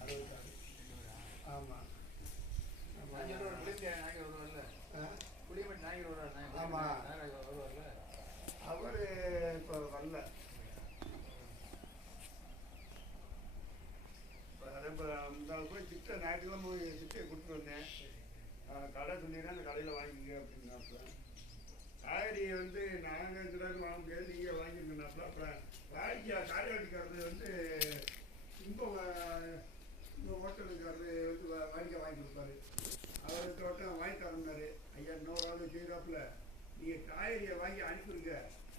அறுபத்தாறு ஆமாம் நாங்கள் வருவார்ல அவர் இப்போ வரல இப்போ அதே சிட்டை ஞாயிற்றுக்கிழமை போய் சிட்டையை கொடுத்துட்டு வந்தேன் கடை சொன்னீங்கன்னா அந்த கடையில் வாங்கிக்க அப்படின்னாப்புல காய்கறி வந்து நாங்கள் இருக்கிறாரு வாங்க முடியாது நீங்கள் வாங்கிருக்கனாப்புல அப்புறம் காய்கறி காய்கறிக்காரரு வந்து இப்போ இந்த ஹோட்டலுக்காரரு வந்து வா- வாங்கிக்க வாங்கி கொடுப்பாரு. அவர் தோட்டம் வாங்கி தரணுன்னாரு ஐயா இன்னொரு ஆள் செய்கிறாப்புல நீங்கள் காய்கறியை வாங்கி அனுப்பிடுங்க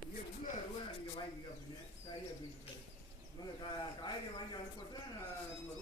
இங்கே உள்ள ரூபாய் நீங்கள் வாங்கிக்க அப்படின்னு. சரி அப்படின்னு இவங்க கா காய்கறி வாங்கி அனுப்பிட்டு நம்ம